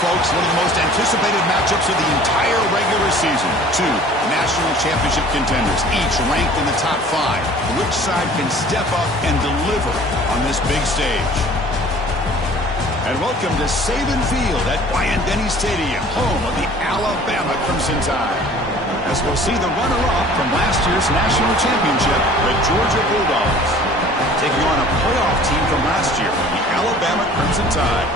folks, one of the most anticipated matchups of the entire regular season. Two national championship contenders, each ranked in the top 5. Which side can step up and deliver on this big stage? And welcome to Saban Field at Bryant-Denny Stadium, home of the Alabama Crimson Tide. As we'll see the runner-up from last year's national championship, the Georgia Bulldogs, taking on a playoff team from last year, the Alabama Crimson Tide.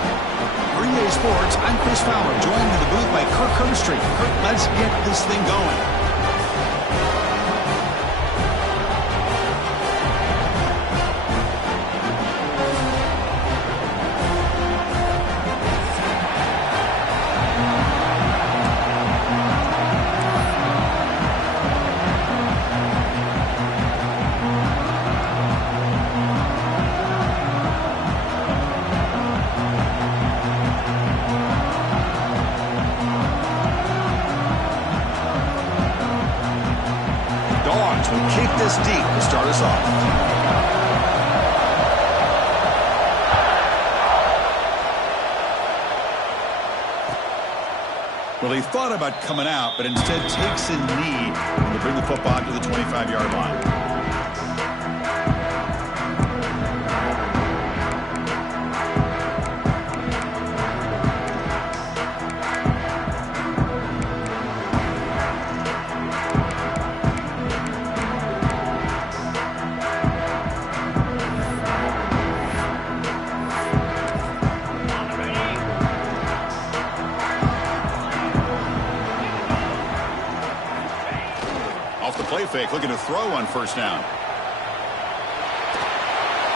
For EA Sports, I'm Chris Fowler, joined in the booth by Kirk Herbstreit. Kirk, let's get this thing going. Will kick this deep to start us off. Well, he thought about coming out, but instead takes a knee to bring the football to the 25-yard line. Play fake, looking to throw on first down.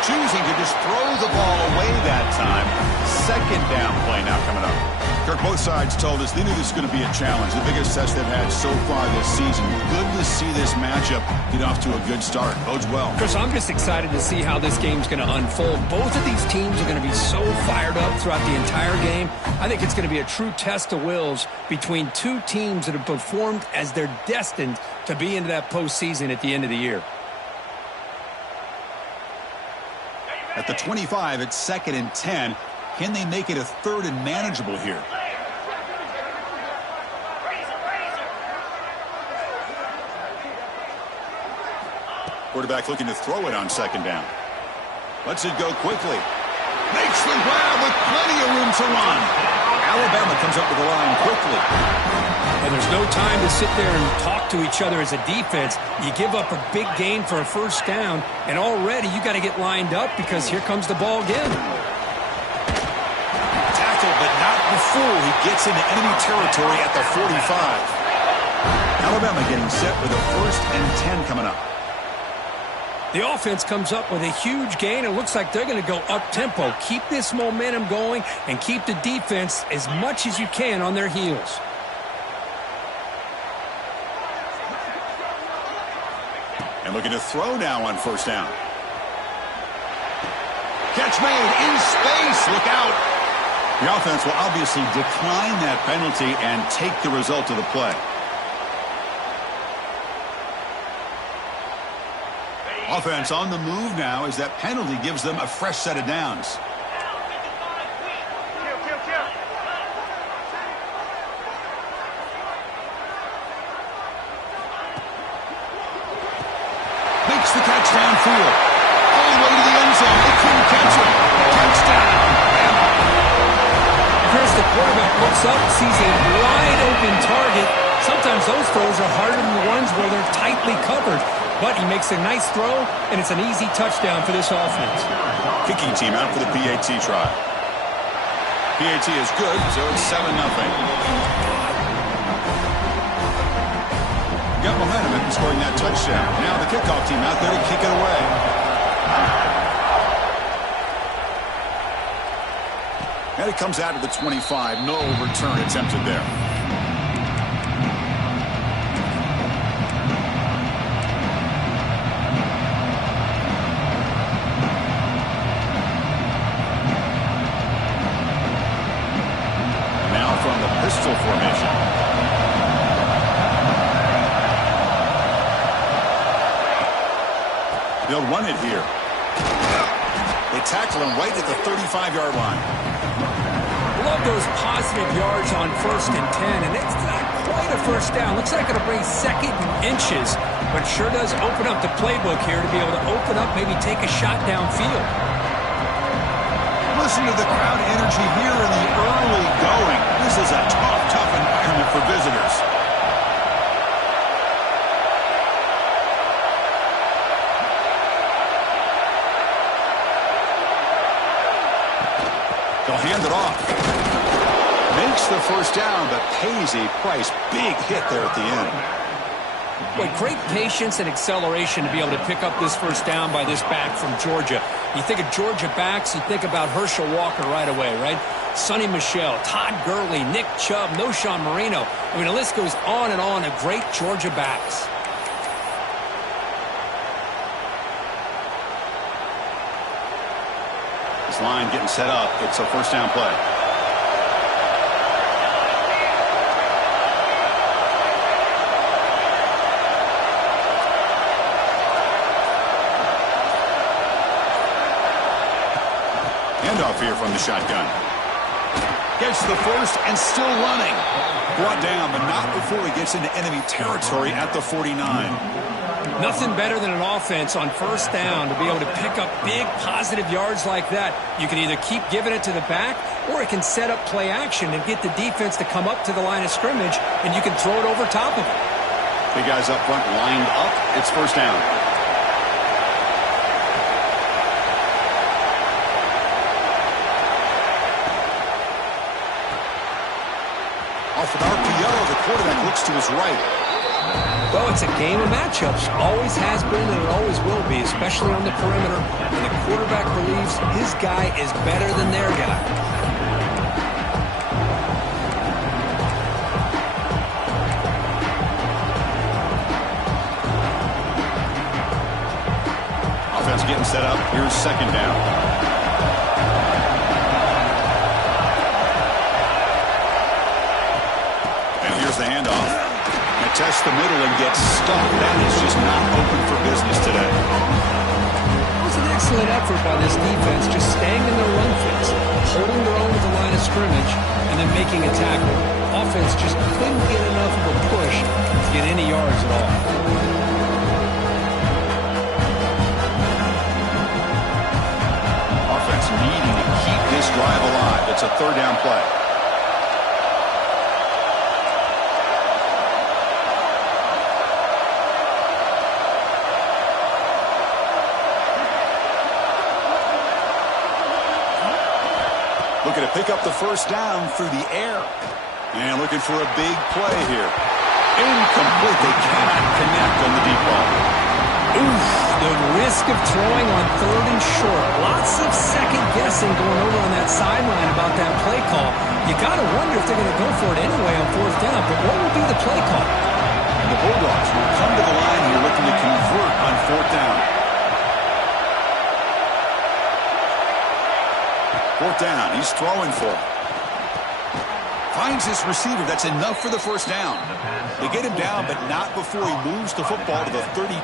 Choosing to just throw the ball away that time. Second down play now coming up. Kirk, both sides told us they knew this was going to be a challenge. The biggest test they've had so far this season. Good to see this matchup get off to a good start. Bodes well. Chris, I'm just excited to see how this game's going to unfold. Both of these teams are going to be so fired up throughout the entire game. I think it's going to be a true test of wills between two teams that have performed as they're destined to be into that postseason at the end of the year. At the 25, it's 2nd and 10. Can they make it a 3rd and manageable here? Quarterback looking to throw it on 2nd down. Lets it go quickly. Makes the grab with plenty of room to run. Alabama comes up with the line quickly. And there's no time to sit there and talk to each other as a defense. You give up a big gain for a first down, and already you got to get lined up because here comes the ball again. Tackle, but not before he gets into enemy territory at the 45. Alabama getting set with a 1st and 10 coming up. The offense comes up with a huge gain. It looks like they're going to go up-tempo. Keep this momentum going and keep the defense as much as you can on their heels. And looking to throw now on first down. Catch made in space. Look out. The offense will obviously decline that penalty and take the result of the play. Offense on the move now as that penalty gives them a fresh set of downs. Makes the catch downfield. All the way to the end zone. They couldn't catch it. Touchdown. Chris, the quarterback looks up, sees a wide-open target. Sometimes those throws are harder than the ones where they're tightly covered. But he makes a nice throw, and it's an easy touchdown for this offense. Kicking team out for the PAT try. PAT is good, so it's 7-0. Got momentum in scoring that touchdown. Now the kickoff team out there to kick it away. And it comes out to the 25. No return attempted there. Pistol formation. They'll run it here. They tackle him right at the 35-yard line. love those positive yards on 1st and 10, and it's not quite a first down. Looks like it'll bring 2nd and inches, but sure does open up the playbook here to be able to open up, maybe take a shot downfield. Listen to the crowd energy here in the early going. This is a tough environment for visitors. They'll hand it off. Makes the first down, but pays a price. Big hit there at the end. Boy, great patience and acceleration to be able to pick up this first down by this back from Georgia. You think of Georgia backs, you think about Herschel Walker right away, right? Sonny Michel, Todd Gurley, Nick Chubb, Noshawn Marino. I mean, the list goes on and on of great Georgia backs. This line getting set up. It's a first down play. Handoff here from the shotgun. Gets the first and still running. Brought down, but not before he gets into enemy territory at the 49. Nothing better than an offense on first down to be able to pick up big positive yards like that. You can either keep giving it to the back, or it can set up play action and get the defense to come up to the line of scrimmage, and you can throw it over top of it. Big guys up front lined up. It's first down. Off an RPO, the quarterback looks to his right. Well, it's a game of matchups. Always has been and it always will be, especially on the perimeter. And the quarterback believes his guy is better than their guy. Offense getting set up. Here's second down. The handoff. And tests the middle and gets stuck. That is just not open for business today. It was an excellent effort by this defense, just staying in their run fits, holding their own at the line of scrimmage, and then making a tackle. Offense just couldn't get enough of a push to get any yards at all. Offense needing to keep this drive alive. It's a third down play. Looking to pick up the first down through the air. And looking for a big play here. Incomplete. They cannot connect on the deep ball. Oof, the risk of throwing on 3rd and short. Lots of second guessing going over on that sideline about that play call. You got to wonder if they're going to go for it anyway on 4th down. But what will be the play call? The Bulldogs will come to the line here looking to convert on 4th down. 4th down, he's throwing for it. Finds his receiver, that's enough for the first down. They get him down, but not before he moves the football to the 32.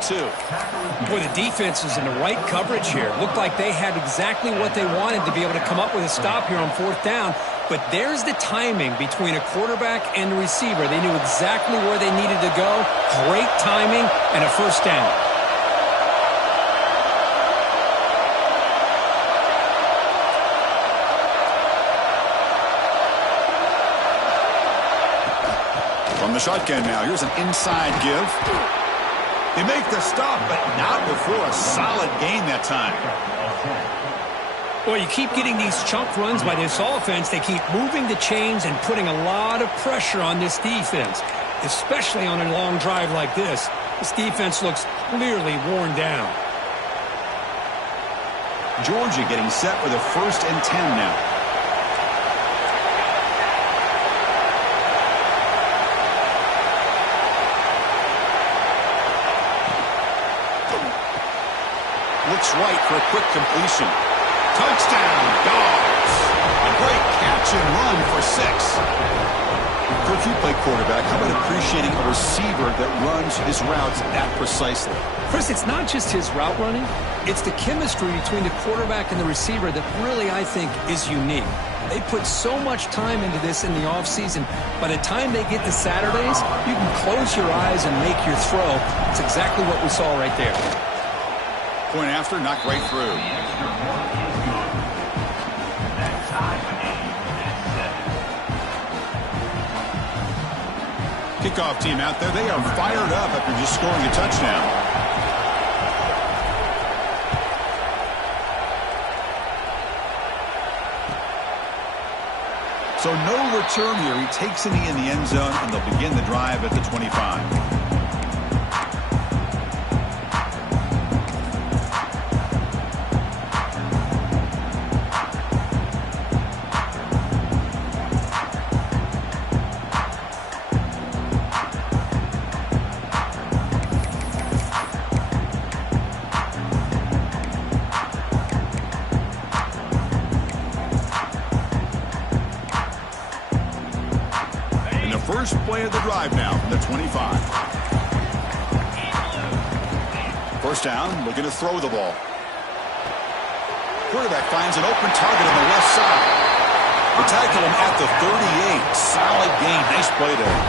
Boy, the defense is in the right coverage here. Looked like they had exactly what they wanted to be able to come up with a stop here on 4th down. But there's the timing between a quarterback and the receiver. They knew exactly where they needed to go. Great timing and a first down. From the shotgun now, here's an inside give. They make the stop, but not before a solid gain that time. Well, you keep getting these chunk runs by this offense. They keep moving the chains and putting a lot of pressure on this defense, especially on a long drive like this. This defense looks clearly worn down. Georgia getting set with a 1st and 10 now. Looks right for a quick completion. Touchdown, Dogs. A great catch and run for 6. Coach, you play quarterback. How about appreciating a receiver that runs his routes that precisely? Chris, it's not just his route running. It's the chemistry between the quarterback and the receiver that really, I think, is unique. They put so much time into this in the offseason. By the time they get to Saturdays, you can close your eyes and make your throw. It's exactly what we saw right there. Point after, knocked right through. Kickoff team out there. They are fired up after just scoring a touchdown. So no return here. He takes a knee in the end zone, and they'll begin the drive at the 25. First play of the drive now from the 25. First down, looking to throw the ball. Quarterback finds an open target on the left side. They tackle him at the 38. Solid gain. Nice play there.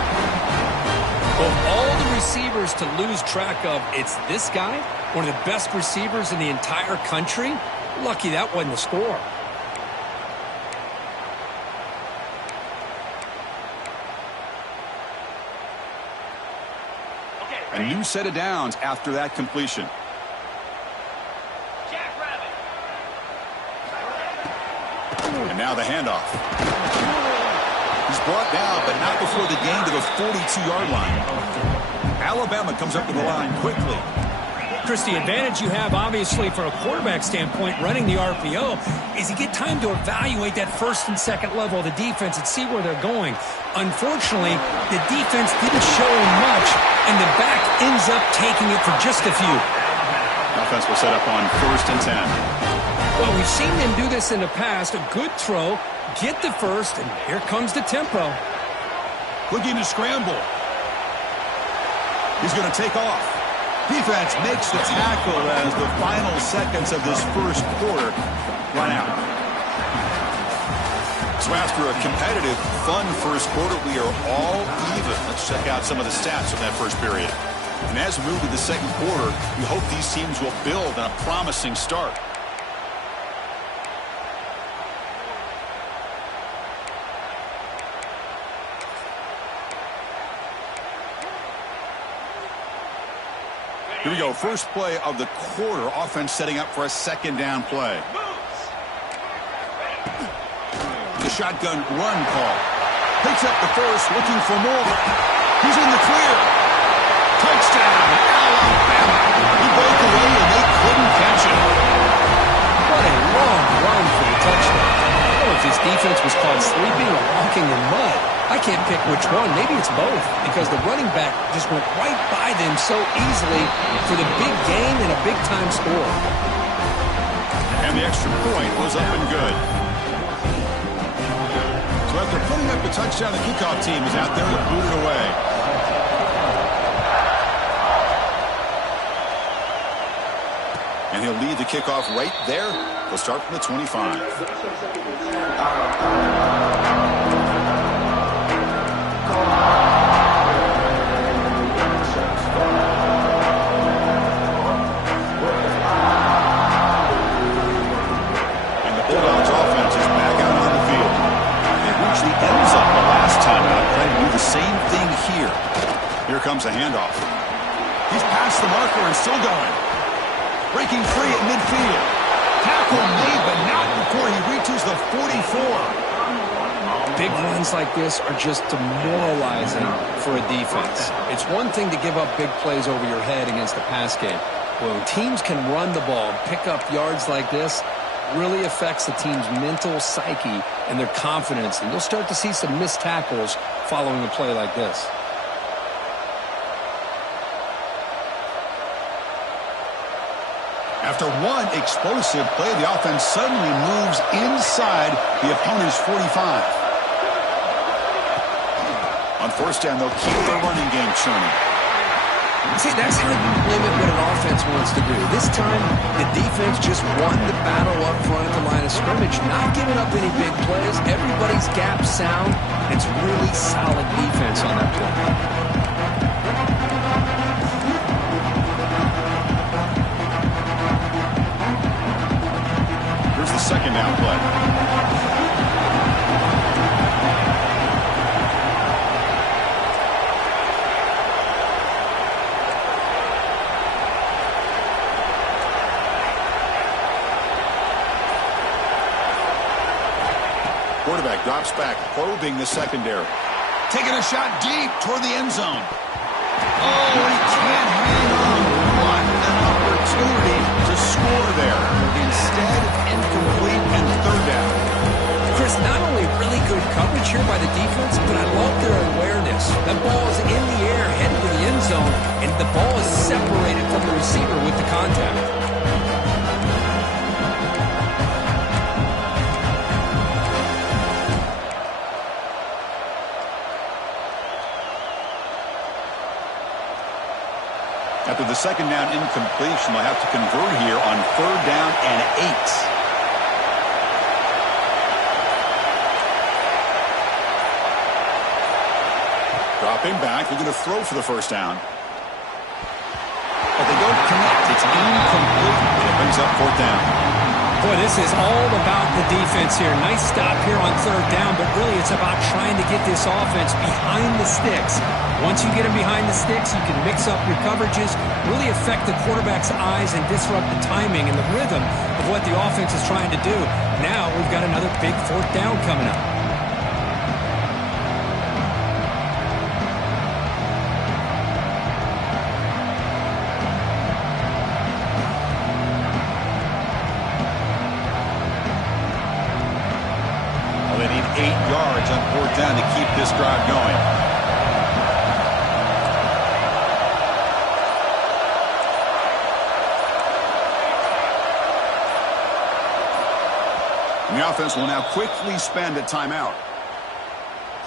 Of all the receivers to lose track of, it's this guy, one of the best receivers in the entire country. Lucky that wasn't a score. A new set of downs after that completion. And now the handoff. He's brought down, but not before the gain to the 42-yard line. Alabama comes up to the line quickly. Chris, the advantage you have, obviously, from a quarterback standpoint, running the RPO, is you get time to evaluate that first and second level of the defense and see where they're going. Unfortunately, the defense didn't show him much, and the back ends up taking it for just a few. Offense will set up on 1st and 10. Well, we've seen them do this in the past. A good throw, get the first, and here comes the tempo. Looking to scramble. He's going to take off. Defense makes the tackle as the final seconds of this first quarter run out. So after a competitive, fun first quarter, we are all even. Let's check out some of the stats from that first period. And as we move to the second quarter, we hope these teams will build on a promising start. Here we go. First play of the quarter. Offense setting up for a second down play. The shotgun run call. Picks up the first, looking for more. He's in the clear. Touchdown, Alabama. He broke away and they couldn't catch him. What a long run for the touchdown. I don't know if his defense was caught sleeping or walking in mud. I can't pick which one. Maybe it's both, because the running back just went right by them so easily for the big gain and a big-time score. And the extra point was up and good. So after putting up the touchdown, the kickoff team is out there to boot it away. And he'll lead the kickoff right there. He'll start from the 25. Bulldogs offense is back out on the field. They reached the end zone the last time out. Trying to do the same thing here. Here comes a handoff. He's past the marker and still going. Breaking free at midfield. Tackle made, but not before he reaches the 44. Big runs like this are just demoralizing for a defense. It's one thing to give up big plays over your head against the pass game. When teams can run the ball and pick up yards like this, really affects the team's mental psyche and their confidence. And you'll start to see some missed tackles following a play like this. After one explosive play, the offense suddenly moves inside the opponent's 45. first down, they'll keep their running game churning. See, that's how you limit what an offense wants to do. This time, the defense just won the battle up front at the line of scrimmage, not giving up any big plays. Everybody's gap sound. It's really solid defense on that play. Here's the second down play. Quarterback drops back, probing the secondary. Taking a shot deep toward the end zone. Oh, he can't hang on. What an opportunity to score there. Instead, incomplete and third down. Chris, not only really good coverage here by the defense, but I love their awareness. The ball is in the air, headed to the end zone, and the ball is separated from the receiver with the contact. After the second down incompletion, they'll have to convert here on third down and 8. Dropping back, they're going to throw for the first down. But they don't connect. It's incomplete, and it brings up fourth down. Boy, this is all about the defense here. Nice stop here on third down, but really it's about trying to get this offense behind the sticks. Once you get them behind the sticks, you can mix up your coverages, really affect the quarterback's eyes and disrupt the timing and the rhythm of what the offense is trying to do. Now we've got another big fourth down coming up. Well, they need 8 yards on fourth down to keep this drive going. The offense will now quickly spend a timeout.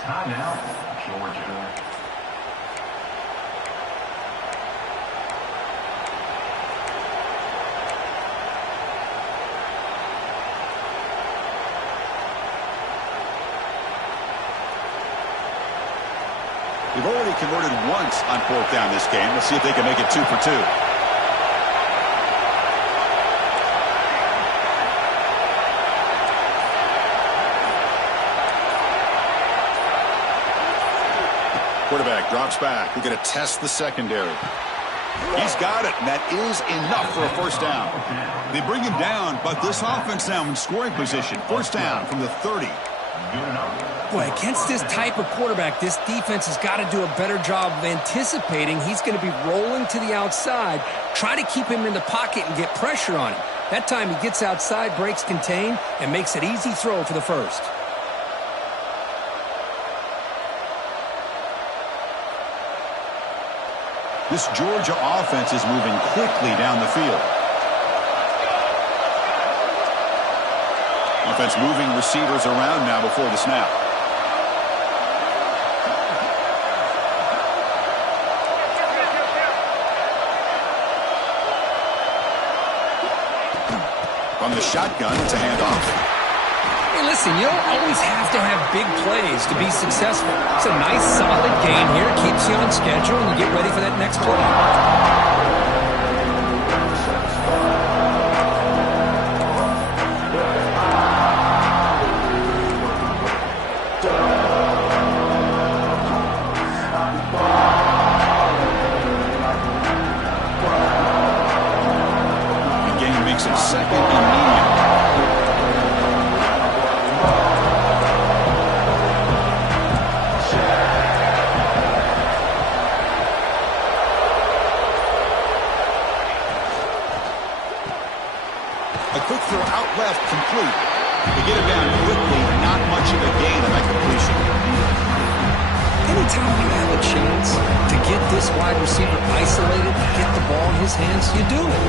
Timeout, Georgia. They've already converted once on fourth down this game. Let's see if they can make it 2 for 2. Quarterback drops back. We're going to test the secondary. He's got it, and that is enough for a first down. They bring him down, but this offense now in scoring position. First down from the 30. Boy, against this type of quarterback, this defense has got to do a better job of anticipating he's going to be rolling to the outside. Try to keep him in the pocket and get pressure on him. That time he gets outside, breaks contain, and makes it easy throw for the first. This Georgia offense is moving quickly down the field. Offense moving receivers around now before the snap. From the shotgun, it's a handoff. Hey, listen, you don't always have to have big plays to be successful. It's a nice, solid game here. Keeps you on schedule, and you get ready for that next play. Second and medium. A quick throw out left, complete. They get it down quickly, not much of a gain on that completion. Anytime you have a chance to get this wide receiver isolated, get the ball in his hands, you do it.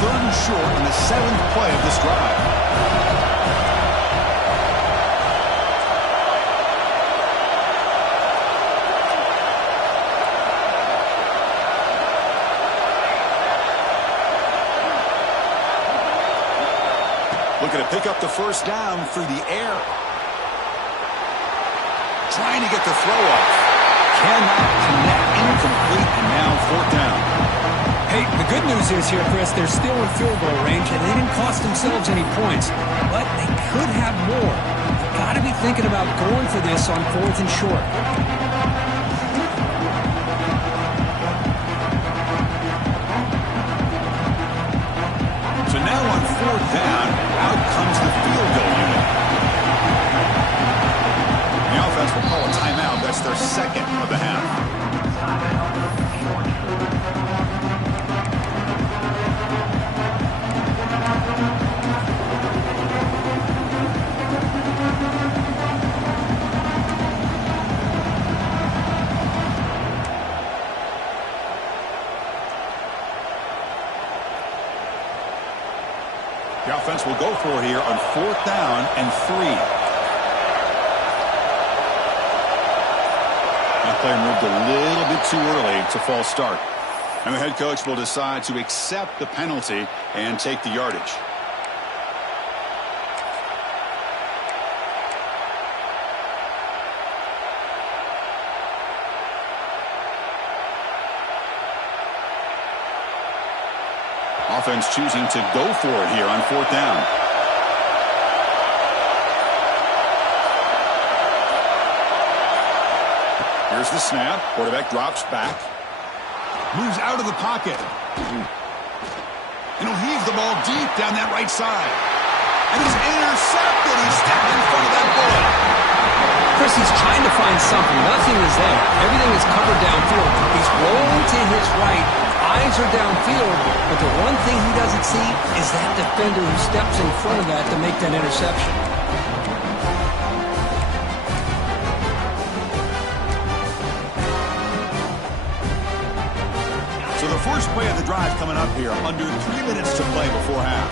Third and short on the 7th play of this drive. Looking to pick up the first down through the air. Trying to get the throw off. Cannot connect. Incomplete, and now 4th down. Hey, the good news is here, Chris, they're still in field goal range, and they didn't cost themselves any points. But they could have more. Got to be thinking about going for this on 4th and short. So now on 4th down, out comes the field goal unit. The offense will call a timeout. That's their 2nd of the half. The offense will go for it here on 4th down and 3. That player moved a little bit too early to false start. And the head coach will decide to accept the penalty and take the yardage. Offense choosing to go for it here on 4th down. Here's the snap. Quarterback drops back. Moves out of the pocket. And he'll heave the ball deep down that right side. And he's intercepted. He's stepped in front of that bullet. Chris, he's trying to find something. Nothing is there. Everything is covered downfield. He's rolling to his right. Eyes are downfield. But the one thing he doesn't see is that defender who steps in front of that to make that interception. So the first play of the drive coming up here. Under 3 minutes to play before half.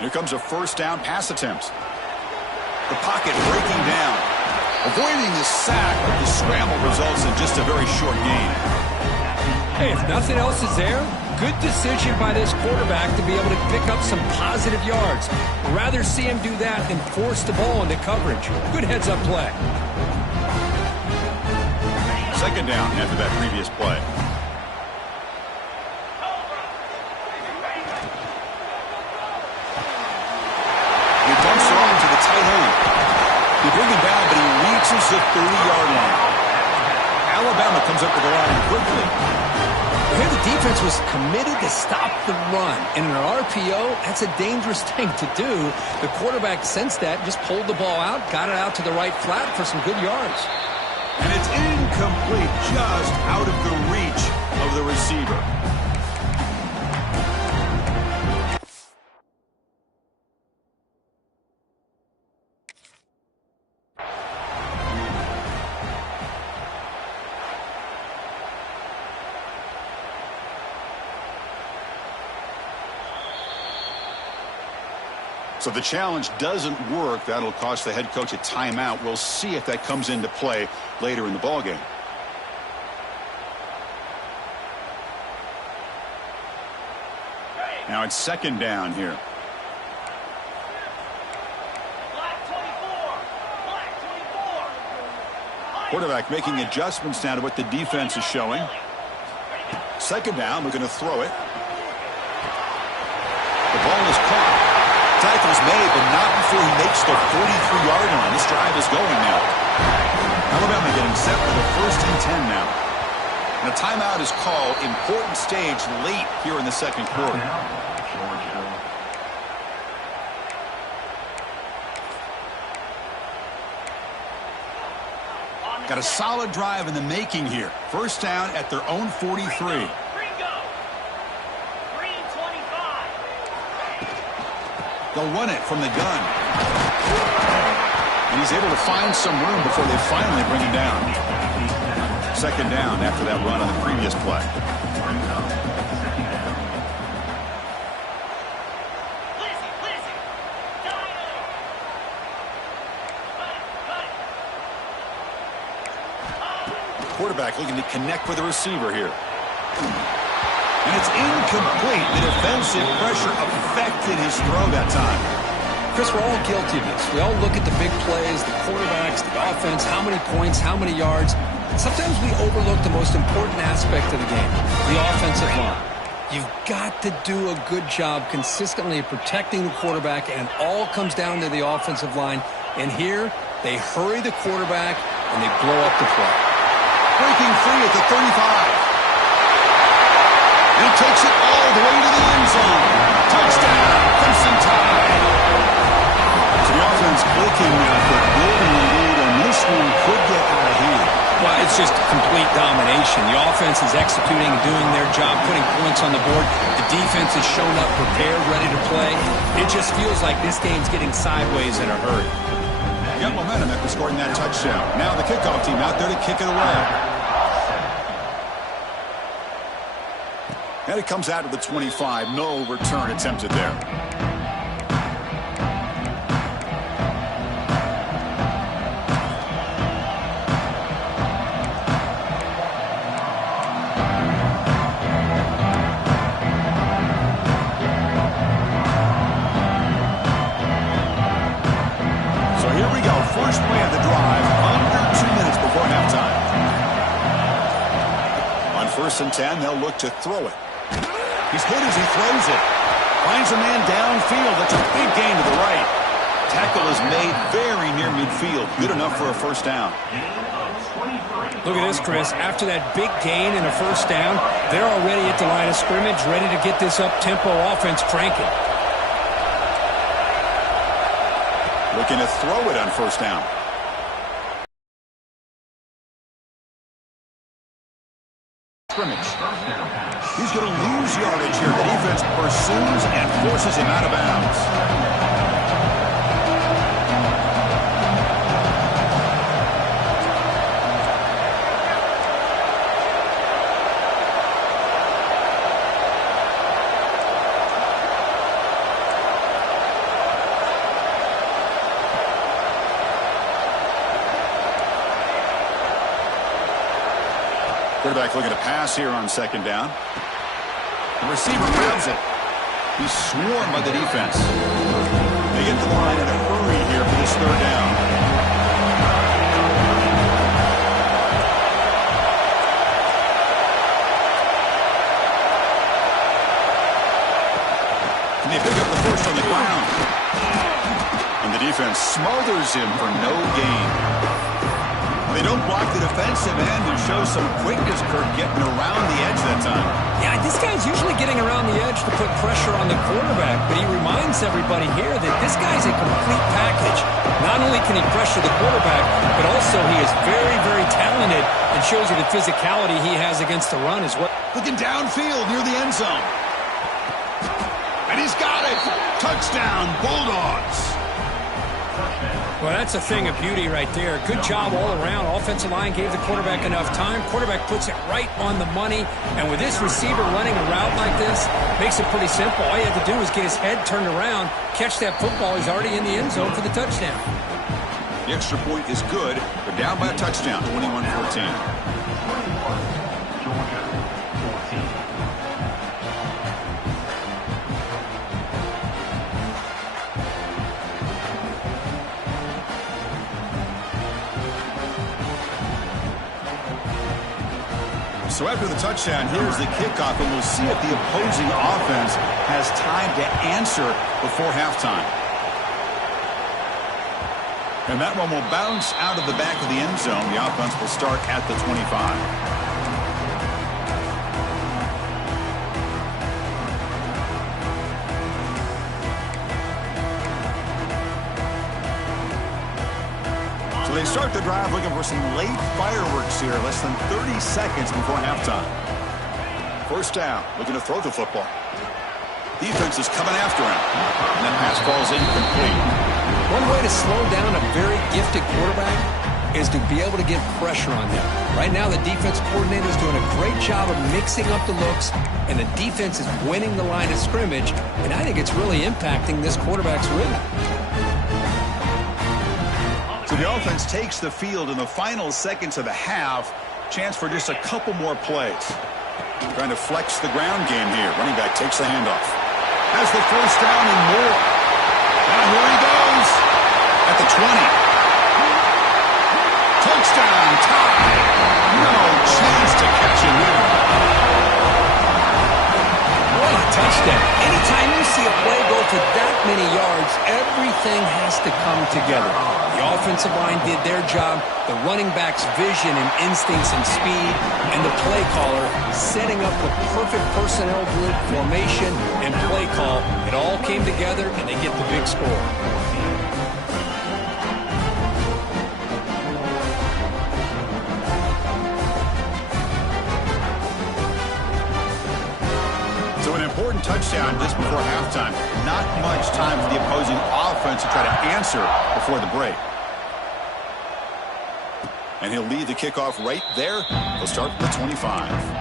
Here comes a 1st down pass attempt. The pocket breaking down. Avoiding the sack, but the scramble results in just a very short gain. Hey, if nothing else is there, good decision by this quarterback to be able to pick up some positive yards. Rather see him do that than force the ball into coverage. Good heads-up play. 2nd down after that previous play. He dumps it over to the tight end. They bring him down, but he reaches the 30-yard line. Alabama comes up with the line quickly. Here the defense was committed to stop the run. And in an RPO, that's a dangerous thing to do. The quarterback sensed that, just pulled the ball out, got it out to the right flat for some good yards. And it's incomplete, just out of the reach of the receiver. So the challenge doesn't work. That'll cost the head coach a timeout. We'll see if that comes into play later in the ballgame. Now it's 2nd down here. Quarterback making adjustments now to what the defense is showing. 2nd down, we're going to throw it. The ball is caught. Tackle's made, but not before he makes the 43-yard line. This drive is going now. Alabama getting set for the 1st and 10 now. And a timeout is called. Important stage late here in the 2nd quarter. Got a solid drive in the making here. 1st down at their own 43. They'll run it from the gun. And he's able to find some room before they finally bring him down. second down after that run on the previous play. Quarterback looking to connect with the receiver here. And it's incomplete. The defensive pressure affected his throw that time. Chris, we're all guilty of this. We all look at the big plays, the quarterbacks, the offense, how many points, how many yards. Sometimes we overlook the most important aspect of the game, the offensive line. You've got to do a good job consistently of protecting the quarterback, and it all comes down to the offensive line. And here, they hurry the quarterback, and they blow up the play. Breaking free at the 35. And he takes it all the way to the end zone. Touchdown, Crimson Tide. So the offense clicking now for building a lead, and this one could get out of hand. Well, it's just complete domination. The offense is executing and doing their job, putting points on the board. The defense has shown up prepared, ready to play. It just feels like this game's getting sideways in a hurry. Got momentum after scoring that touchdown. Now the kickoff team out there to kick it away. And it comes out of the 25. No return attempted there. So here we go. First play of the drive. Under 2 minutes before halftime. On 1st and 10, they'll look to throw it. He's hit as he throws it. Finds a man downfield. That's a big gain to the right. Tackle is made very near midfield. Good enough for a first down. Look at this, Chris. After that big gain and a first down, they're already at the line of scrimmage, ready to get this up-tempo offense cranking. Looking to throw it on first down. Scrimmage. He's going to lose yardage here. The defense pursues and forces him out of bounds. Quarterback looking to pass here on second down. The receiver grabs it. He's swarmed by the defense. They get to the line in a hurry here for this third down. And they pick up the first on the ground. And the defense smothers him for no gain. They don't block the defensive end and show some quickness, Kirk, getting around the edge that time. Yeah, this guy's usually getting around the edge to put pressure on the quarterback, but he reminds everybody here that this guy's a complete package. Not only can he pressure the quarterback, but also he is very, very talented and shows you the physicality he has against the run as well. Looking downfield near the end zone. And he's got it. Touchdown, Bulldogs. Well, that's a thing of beauty right there. Good job all around. Offensive line gave the quarterback enough time. Quarterback puts it right on the money. And with this receiver running a route like this, makes it pretty simple. All you have to do is get his head turned around, catch that football. He's already in the end zone for the touchdown. The extra point is good. They're down by a touchdown, 21-14. So after the touchdown, here's the kickoff, and we'll see if the opposing offense has time to answer before halftime. And that one will bounce out of the back of the end zone. The offense will start at the 25. They start the drive looking for some late fireworks here, less than 30 seconds before halftime. First down, looking to throw the football. Defense is coming after him. And that pass falls incomplete. One way to slow down a very gifted quarterback is to be able to get pressure on them. Right now, the defense coordinator is doing a great job of mixing up the looks, and the defense is winning the line of scrimmage, and I think it's really impacting this quarterback's rhythm. So the offense takes the field in the final seconds of the half. Chance for just a couple more plays. Trying to flex the ground game here. Running back takes the handoff. Has the first down and more. Now here he goes. At the 20. Touchdown, tie. No chance to catch him here. What a touchdown. Anytime you see a play go for that many yards, everything has to come together. The offensive line did their job, the running back's vision and instincts and speed, and the play caller setting up the perfect personnel group formation and play call. It all came together, and they get the big score. So an important touchdown just before halftime. Not much time for the opposing offense to try to answer before the break. And he'll lead the kickoff right there. He'll start from the 25.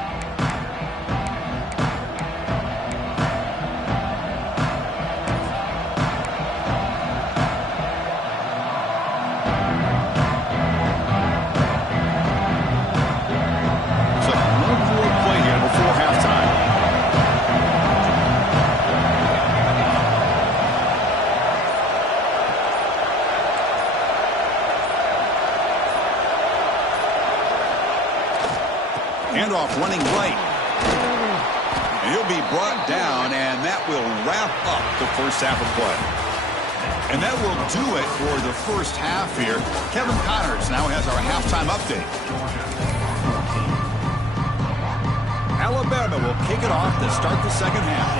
Handoff running right. And he'll be brought down, and that will wrap up the first half of play. And that will do it for the first half here. Kevin Connors now has our halftime update. Alabama will kick it off to start the second half.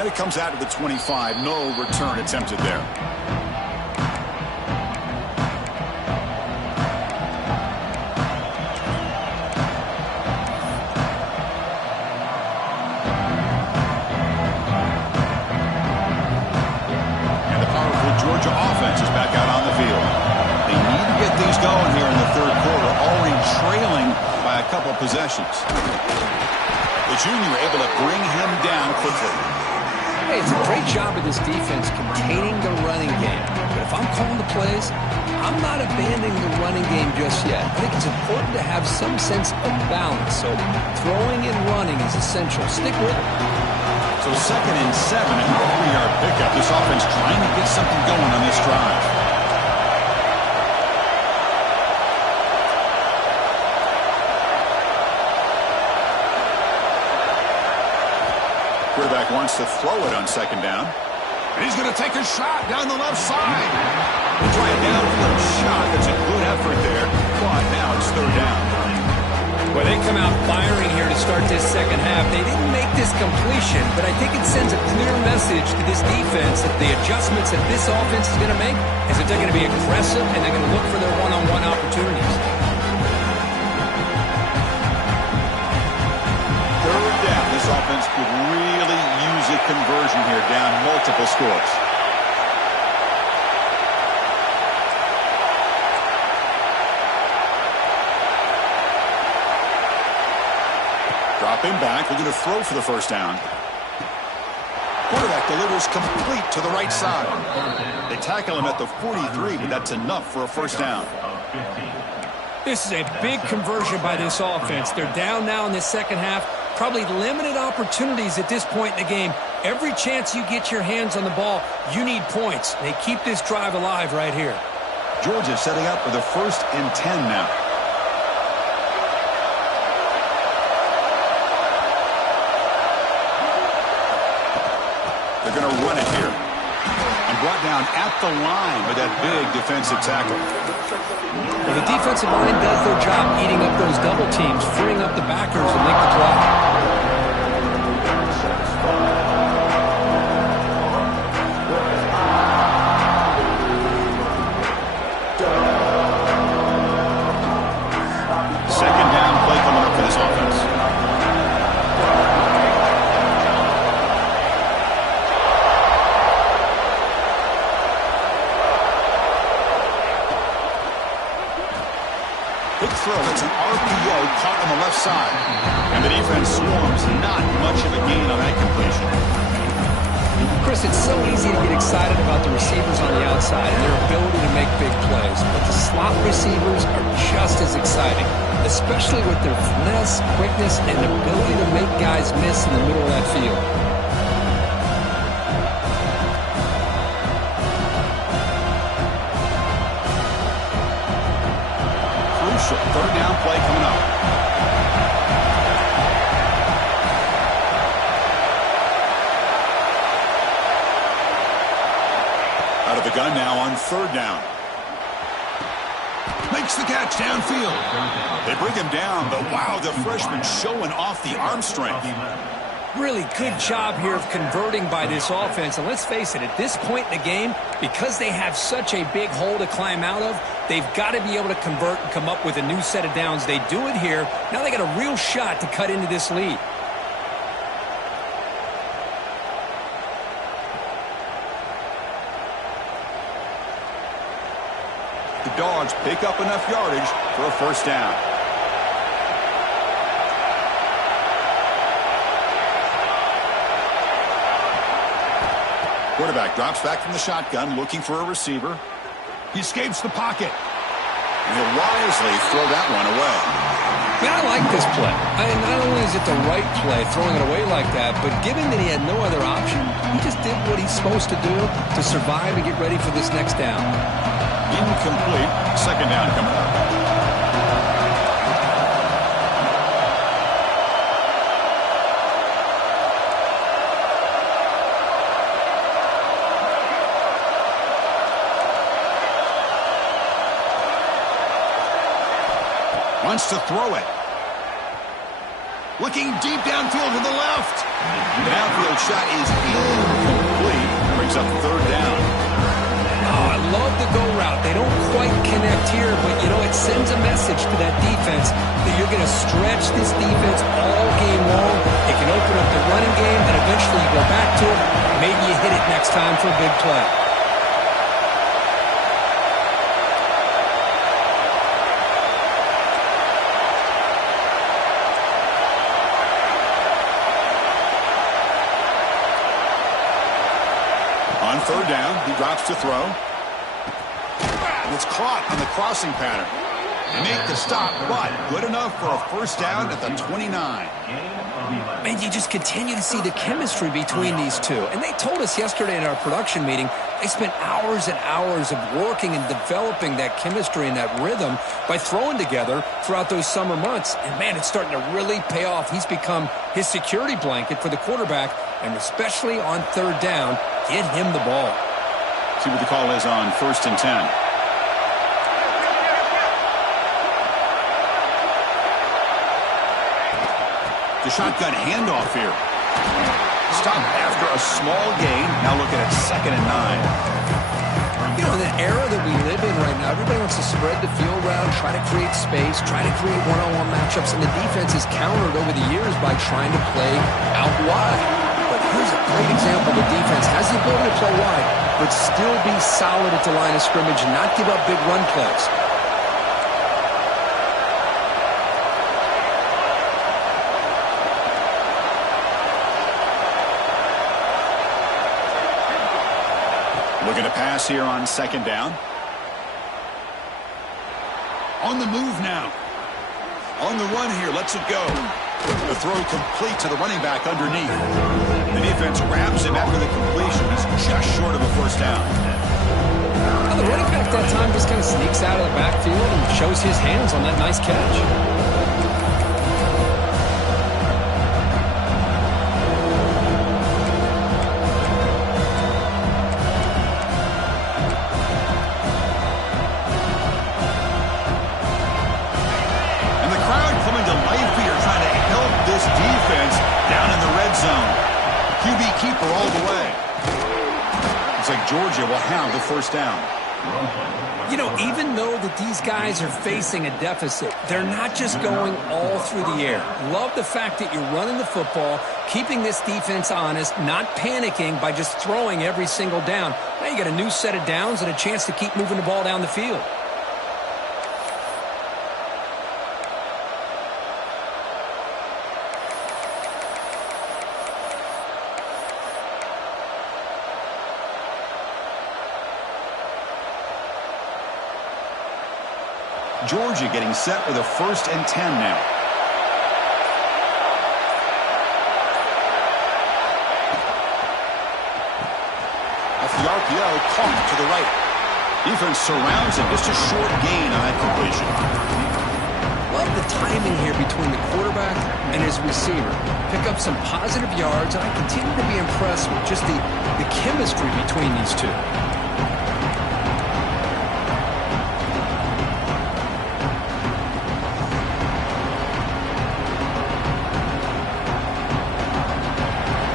And it comes out to the 25. No return attempted there. Georgia offense is back out on the field. They need to get things going here in the third quarter, already trailing by a couple possessions. The junior able to bring him down quickly. Hey, it's a great job of this defense containing the running game. But if I'm calling the plays, I'm not abandoning the running game just yet. I think it's important to have some sense of balance. So throwing and running is essential. Stick with it. So 2nd and 7 and a 3-yard pickup. This offense trying to get something going on this drive. Quarterback wants to throw it on 2nd down. And he's going to take a shot down the left side. We'll try a downfield shot. That's a good effort there. But now it's 3rd down. Well, they come out firing here to start this second half. They didn't make this completion, but I think it sends a clear message to this defense that the adjustments that this offense is going to make is that they're going to be aggressive and they're going to look for their one-on-one opportunities. 3rd down. This offense could really use a conversion here, down multiple scores. Dropping back, looking to throw for the first down. Quarterback delivers complete to the right side. They tackle him at the 43, but that's enough for a first down. This is a big conversion by this offense. They're down now in the second half. Probably limited opportunities at this point in the game. Every chance you get your hands on the ball, you need points. They keep this drive alive right here. Georgia setting up for the 1st and 10 now. They're going to run it here. And brought down at the line with that big defensive tackle. Well, the defensive line does their job eating up those double teams, freeing up the backers to make the drop. Second down play coming up for this offense. outside. And the defense swarms. Not much of a gain on that completion. Chris, it's so easy to get excited about the receivers on the outside and their ability to make big plays. But the slot receivers are just as exciting, especially with their finesse, quickness, and ability to make guys miss in the middle of that field. Crucial third down play coming up. Out of the gun now on third down. Makes the catch downfield. They bring him down, but wow, the freshman showing off the arm strength. Really good job here of converting by this offense. And let's face it, at this point in the game, because they have such a big hole to climb out of, they've got to be able to convert and come up with a new set of downs. They do it here. Now they got a real shot to cut into this lead. The Dogs pick up enough yardage for a first down. Quarterback drops back from the shotgun, looking for a receiver. He escapes the pocket. And he'll wisely throw that one away. Man, I like this play. Not only is it the right play, throwing it away like that, but given that he had no other option, he just did what he's supposed to do to survive and get ready for this next down. Incomplete. Second down coming up. Wants to throw it. Looking deep downfield to the left. The downfield shot is incomplete. Brings up third down. Oh, I love the go route. They don't quite connect here, but, you know, it sends a message to that defense that you're going to stretch this defense all game long. It can open up the running game, and eventually you go back to it. Maybe you hit it next time for a big play. On third down, he drops to throw. And it's caught on the crossing pattern. They make the stop, but good enough for a first down at the 29. Man, you just continue to see the chemistry between these two. And they told us yesterday in our production meeting, they spent hours and hours of working and developing that chemistry and that rhythm by throwing together throughout those summer months. And, man, it's starting to really pay off. He's become his security blanket for the quarterback, and especially on third down, get him the ball. See what the call is on 1st and 10. The shotgun handoff here. Stop after a small gain. Now looking at 2nd and 9. You know, in the era that we live in right now, everybody wants to spread the field around, try to create space, try to create one-on-one matchups, and the defense is countered over the years by trying to play out wide. But here's a great example. The defense has the ability to play wide, but still be solid at the line of scrimmage and not give up big run plays. Looking to pass here on 2nd down. On the move now. On the run here, lets it go. The throw complete to the running back underneath. The defense grabs him after the completion. He's just short of a first down. Now the running back that time just kind of sneaks out of the backfield and shows his hands on that nice catch. Keeper all the way. Looks like Georgia will have the first down. You know, even though that these guys are facing a deficit, they're not just going all through the air. Love the fact that you're running the football, keeping this defense honest, not panicking by just throwing every single down. Now you got a new set of downs and a chance to keep moving the ball down the field. Georgia getting set with a 1st and 10 now. Off the RPO, caught to the right. Defense surrounds him. Just a short gain on that completion. Love the timing here between the quarterback and his receiver. Pick up some positive yards, and I continue to be impressed with just the chemistry between these two.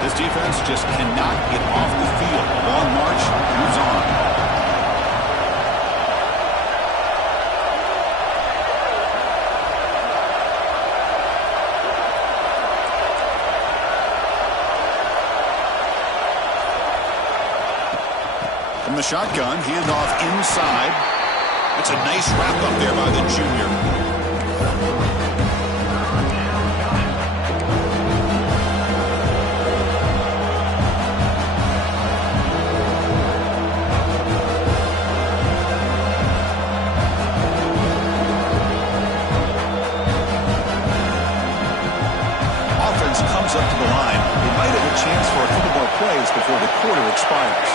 This defense just cannot get off the field. A long march moves on. From the shotgun, handoff inside. That's a nice wrap up there by the junior. Offense comes up to the line. They might have a chance for a couple more plays before the quarter expires.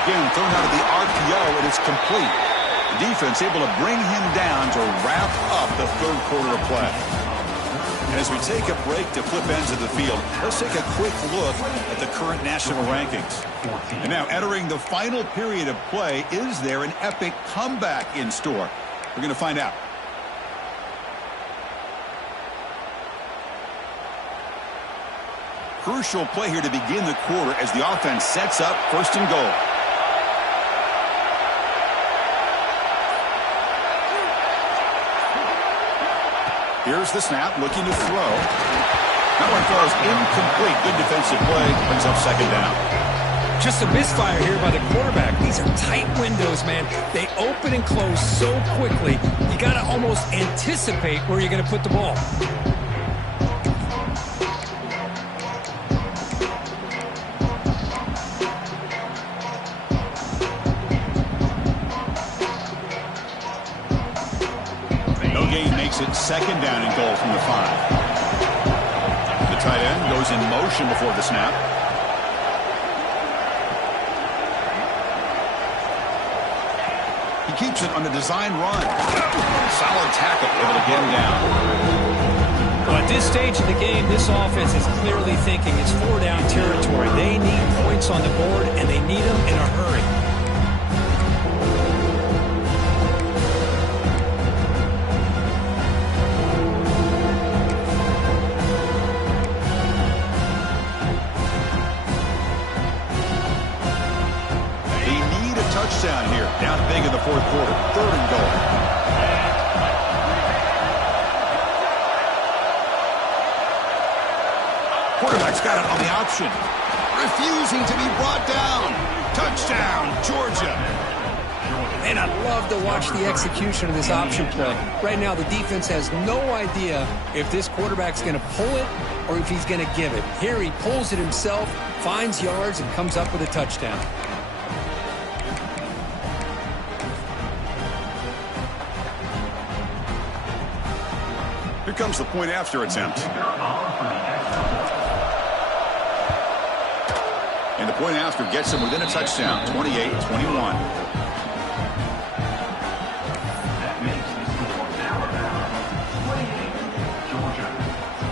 Again, thrown out of the RPO, and it's complete. The defense able to bring him down to wrap up the 3rd quarter of play. And as we take a break to flip ends of the field, let's take a quick look at the current national rankings. And now entering the final period of play, is there an epic comeback in store? We're going to find out. Crucial play here to begin the quarter as the offense sets up 1st and goal. Here's the snap, looking to throw. That one falls incomplete. Good defensive play, brings up 2nd down. Just a misfire here by the quarterback. These are tight windows, man. They open and close so quickly. You got to almost anticipate where you're going to put the ball. No gain makes it 2nd down and goal from the 5. The tight end goes in motion before the snap. He keeps it on the design run. Solid tackle, able to get him down. Well, at this stage of the game, this offense is clearly thinking it's 4-down territory. They need points on the board, and they need them in a hurry. Touchdown here, down big in the 4th quarter, 3rd and goal. Quarterback's got it on the option, refusing to be brought down. Touchdown, Georgia. And I love to watch the execution of this option play. Right now, the defense has no idea if this quarterback's going to pull it or if he's going to give it. Here he pulls it himself, finds yards, and comes up with a touchdown. Here comes the point after attempt. And the point after gets him within a touchdown, 28-21.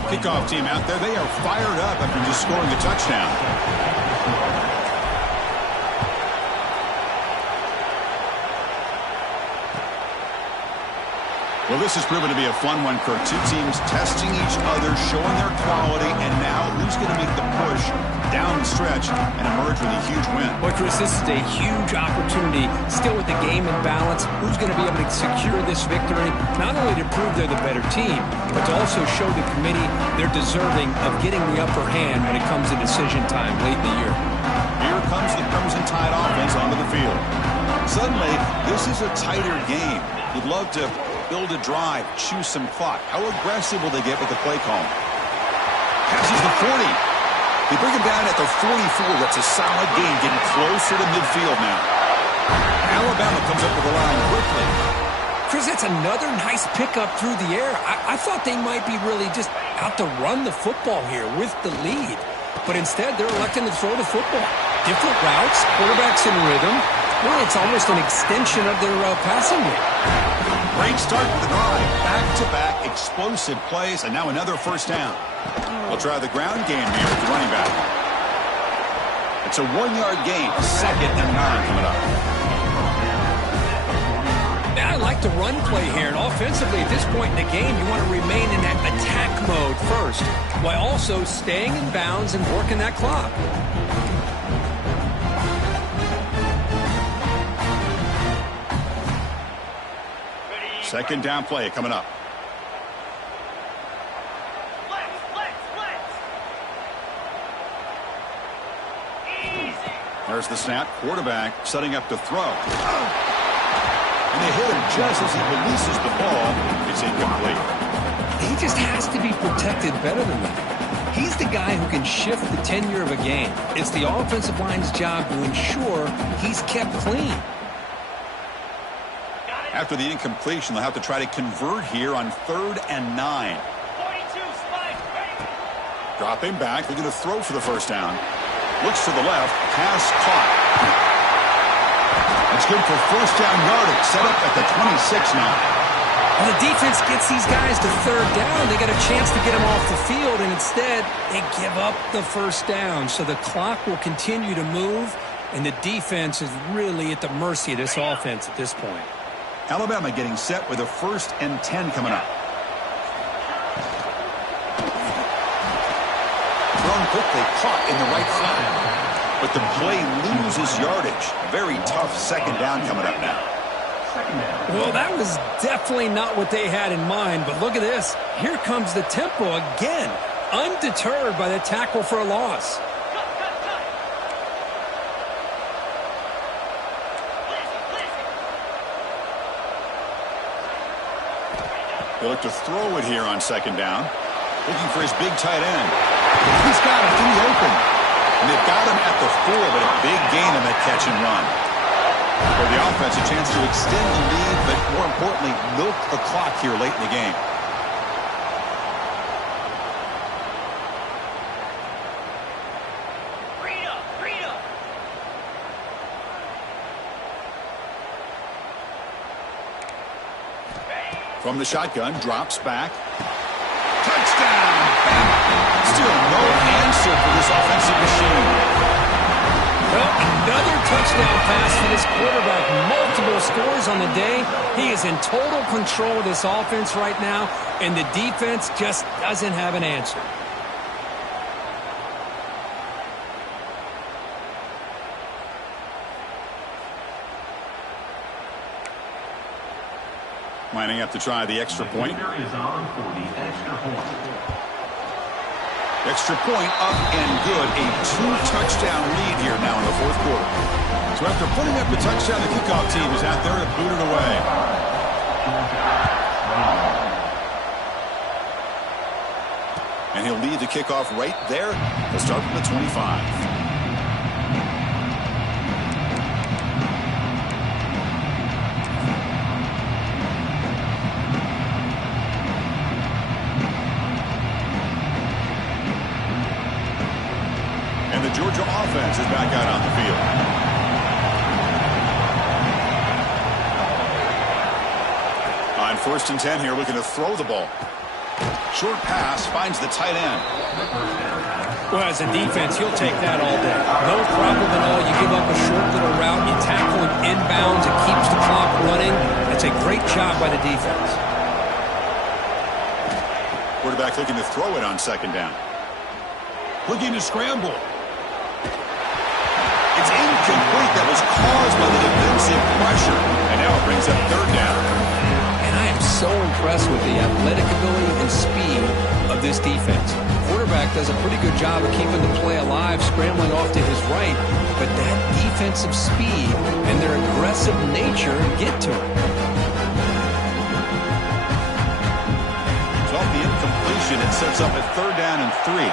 Kickoff team out there. They are fired up after just scoring a touchdown. Well, this has proven to be a fun one, Kirk. Two teams testing each other, showing their quality, and now who's going to make the push down the stretch and emerge with a huge win? Well, Chris, this is a huge opportunity. Still with the game in balance, who's going to be able to secure this victory, not only to prove they're the better team, but to also show the committee they're deserving of getting the upper hand when it comes to decision time late in the year. Here comes the Crimson Tide offense onto the field. Suddenly, this is a tighter game. You'd love to build a drive, choose some clock. How aggressive will they get with the play call? 40. They bring him down at the 44. That's a solid gain, getting closer to midfield now. Alabama comes up with the line quickly. Chris, that's another nice pickup through the air. I thought they might be really just out to run the football here with the lead. But instead, they're electing to throw the football. Different routes, quarterbacks in rhythm. Really, it's almost an extension of their passing game. Great start to the drive. Back-to-back explosive plays, and now another first down. We'll try the ground game here with the running back. It's a 1-yard gain. 2nd and 9 coming up. Now I like the run play here, and offensively at this point in the game, you want to remain in that attack mode first, while also staying in bounds and working that clock. Second down play coming up. There's the snap. Quarterback setting up to throw. And they hit him just as he releases the ball. It's incomplete. He just has to be protected better than that. He's the guy who can shift the tenure of a game. It's the offensive line's job to ensure he's kept clean. After the incompletion, they'll have to try to convert here on 3rd and 9. Dropping back, looking to throw for the first down. Looks to the left, pass caught. It's good for first down yardage, set up at the 26 now. When the defense gets these guys to 3rd down, they got a chance to get them off the field, and instead they give up the first down. So the clock will continue to move, and the defense is really at the mercy of this offense at this point. Alabama getting set with a 1st and 10 coming up. Thrown quickly, caught in the right flat. But the play loses yardage. Very tough second down coming up now. Well, that was definitely not what they had in mind, but look at this. Here comes the tempo again, undeterred by the tackle for a loss. They look to throw it here on 2nd down. Looking for his big tight end. He's got him in the open. And they've got him at the 4, but a big gain on that catch and run. For the offense, a chance to extend the lead, but more importantly, milk the clock here late in the game. From the shotgun, drops back. Touchdown! Still no answer for this offensive machine. Well, another touchdown pass for this quarterback. Multiple scores on the day. He is in total control of this offense right now, and the defense just doesn't have an answer. Lining up to try the extra point. Extra point up and good. A 2-touchdown lead here now in the 4th quarter. So after putting up the touchdown, the kickoff team is out there to boot it away. And he'll lead the kickoff right there. He'll start from the 25. The Georgia offense is back out on the field. On 1st and 10 here, looking to throw the ball. Short pass finds the tight end. Well, as a defense, you'll take that all day. No problem at all. You give up a short little route, you tackle him inbounds, it keeps the clock running. That's a great job by the defense. Quarterback looking to throw it on 2nd down. Looking to scramble. It's incomplete. That was caused by the defensive pressure. And now it brings up 3rd down. And I am so impressed with the athletic ability and speed of this defense. The quarterback does a pretty good job of keeping the play alive, scrambling off to his right. But that defensive speed and their aggressive nature get to him. So off the incompletion, it sets up at 3rd down and 3.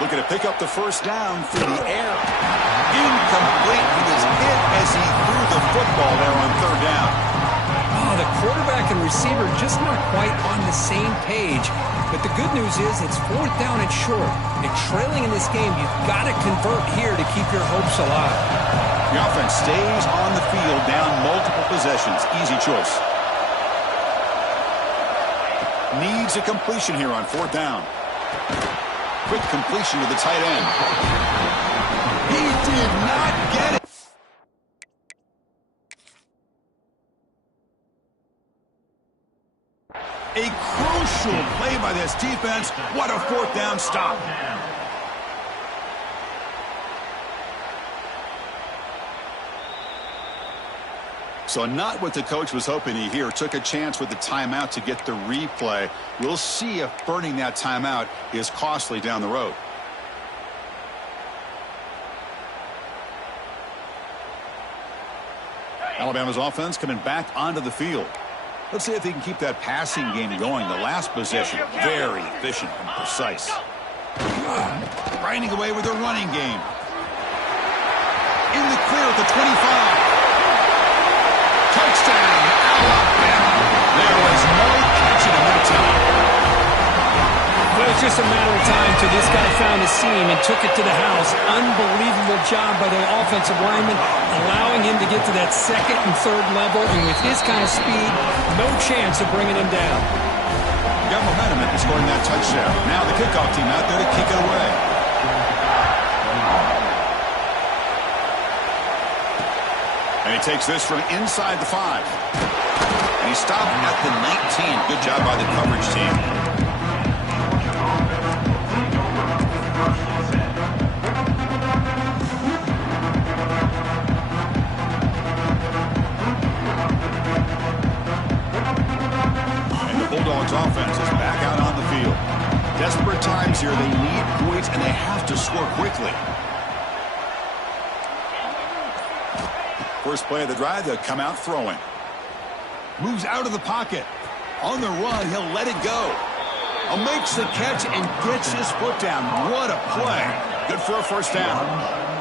Looking to pick up the first down through the air. Incomplete. He was hit as he threw the football there on third down. Oh, the quarterback and receiver just not quite on the same page. But the good news is it's fourth down and short. And trailing in this game, you've got to convert here to keep your hopes alive. The offense stays on the field, down multiple possessions. Easy choice. Needs a completion here on fourth down. Quick completion to the tight end. He did not get it. A crucial play by this defense. What a fourth down stop. So not what the coach was hoping he here. Took a chance with the timeout to get the replay. We'll see if burning that timeout is costly down the road. Alabama's offense coming back onto the field. Let's see if he can keep that passing game going. The last possession, very efficient and precise. Grinding away with their running game. In the clear at the 25. Touchdown, Alabama. There was no catching him that time. Well, it's just a matter of time till this guy found a seam and took it to the house. Unbelievable job by the offensive lineman, allowing him to get to that second and third level. And with his kind of speed, no chance of bringing him down. Got momentum after scoring that touchdown. Now the kickoff team out there to kick it away. And he takes this from inside the 5. And he stopped at the 19. Good job by the coverage team. And the Bulldogs offense is back out on the field. Desperate times here. They need points, and they have to score quickly. First play of the drive, they'll come out throwing. Moves out of the pocket. On the run, he'll let it go. Makes the catch and gets his foot down. What a play. Good for a first down.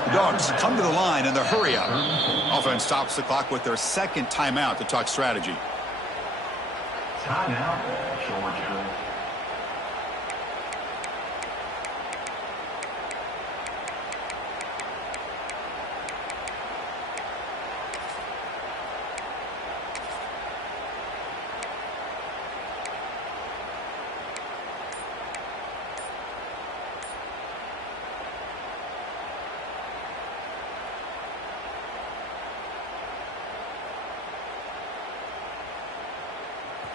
The Dogs come to the line in the hurry up. Offense stops the clock with their second timeout to talk strategy. Timeout, Georgia.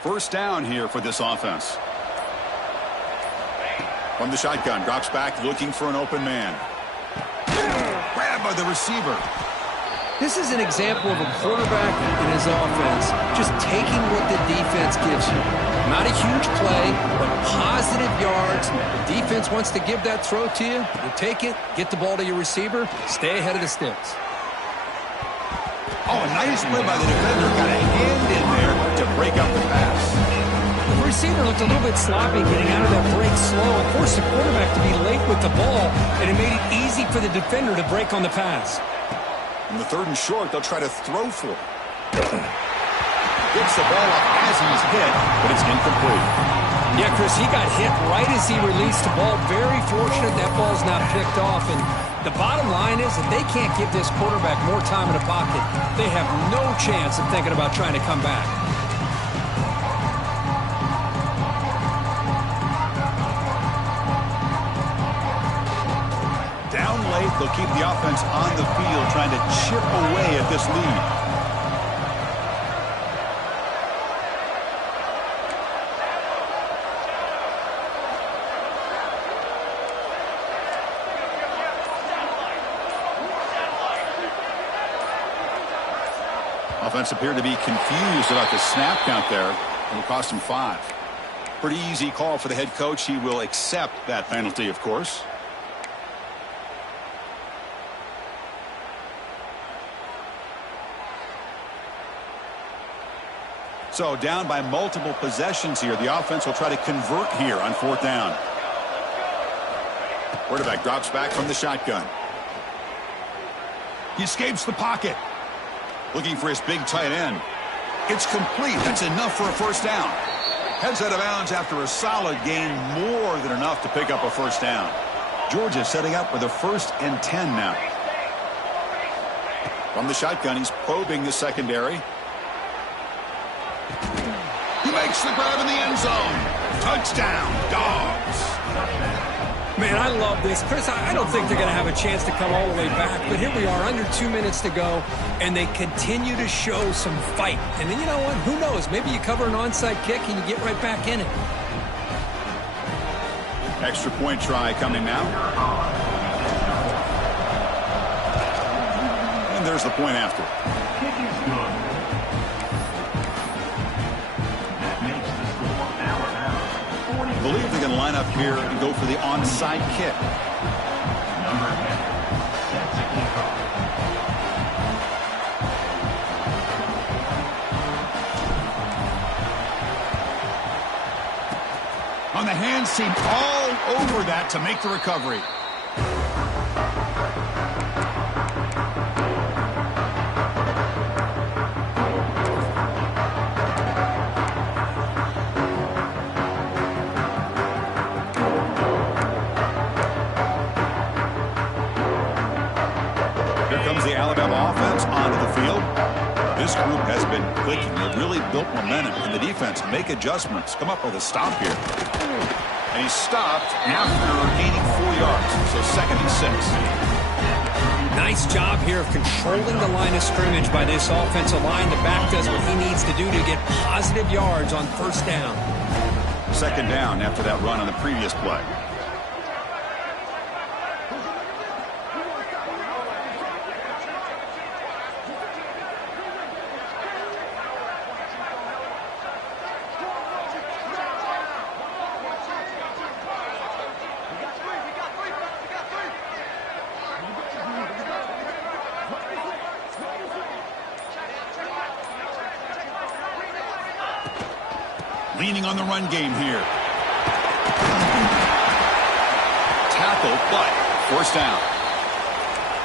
First down here for this offense. From the shotgun, drops back looking for an open man. Grabbed by the receiver. This is an example of a quarterback in his offense just taking what the defense gives you. Not a huge play, but positive yards. The defense wants to give that throw to you. You take it, get the ball to your receiver, stay ahead of the sticks. Oh, a nice play by the defender. Got a hand in there to break up the pass. The receiver looked a little bit sloppy getting out of that break slow and forced the quarterback to be late with the ball, and it made it easy for the defender to break on the pass. In the third and short, they'll try to throw for it. Gets the ball up as he's hit, but it's incomplete. Yeah, Chris, he got hit right as he released the ball. Very fortunate that ball's not picked off. And the bottom line is that they can't give this quarterback more time in the pocket. They have no chance of thinking about trying to come back. Down late, they'll keep the offense on the field trying to chip away at this lead. Offense appeared to be confused about the snap count there. It'll cost him 5. Pretty easy call for the head coach. He will accept that penalty, of course. So down by multiple possessions here. The offense will try to convert here on fourth down. Quarterback drops back from the shotgun. He escapes the pocket. Looking for his big tight end. It's complete. That's enough for a first down. Heads out of bounds after a solid gain, more than enough to pick up a first down. Georgia setting up with a 1st and 10 now. From the shotgun, he's probing the secondary. He makes the grab in the end zone. Touchdown, Dogs. Man, I love this. Chris, I don't think they're going to have a chance to come all the way back, but here we are, under 2 minutes to go, and they continue to show some fight. And then, you know what? Who knows? Maybe you cover an onside kick and you get right back in it. Extra point try coming now. And there's the point after. Kick is good. That makes the score out of bounds. I believe they're going to line up here and go for the onside kick. Number 10. That's a kickoff. On the hands team, all over that to make the recovery. Here comes the Alabama offense onto the field. This group has been clicking. They've really built momentum, and the defense make adjustments. Come up with a stop here. And he stopped after gaining 4 yards, so 2nd and 6. Nice job here of controlling the line of scrimmage by this offensive line. The back does what he needs to do to get positive yards on first down. 2nd down after that run on the previous play. Leaning on the run game here. Tackle, but first down.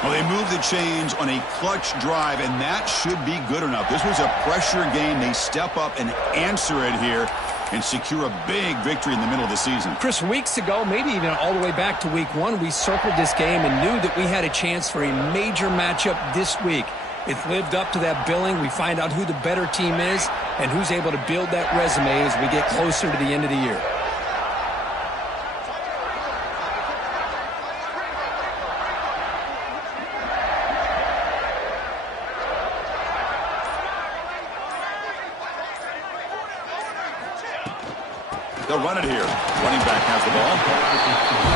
Well, they moved the chains on a clutch drive, and that should be good enough. This was a pressure game. They step up and answer it here and secure a big victory in the middle of the season. Chris, weeks ago, maybe even all the way back to week 1, we circled this game and knew that we had a chance for a major matchup this week. It's lived up to that billing. We find out who the better team is and who's able to build that resume as we get closer to the end of the year. They'll run it here. Running back has the ball.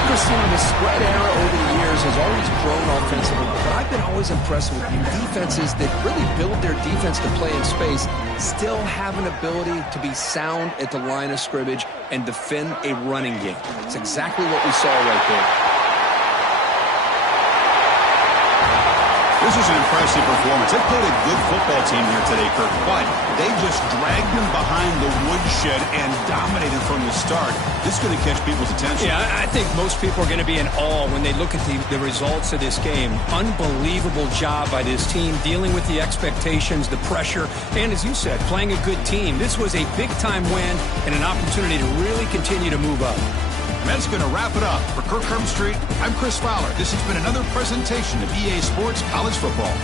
Christian, the spread era over the years has always grown offensively, but I've been always impressed with defenses that really build their defense to play in space, still have an ability to be sound at the line of scrimmage and defend a running game. It's exactly what we saw right there. This is an impressive performance. They played a good football team here today, Kirk, but they just dragged them behind the woodshed and dominated from the start. This is going to catch people's attention. Yeah, I think most people are going to be in awe when they look at the results of this game. Unbelievable job by this team, dealing with the expectations, the pressure, and as you said, playing a good team. This was a big-time win and an opportunity to really continue to move up. And that's going to wrap it up. For Kirk Herbstreit, I'm Chris Fowler. This has been another presentation of EA Sports College Football.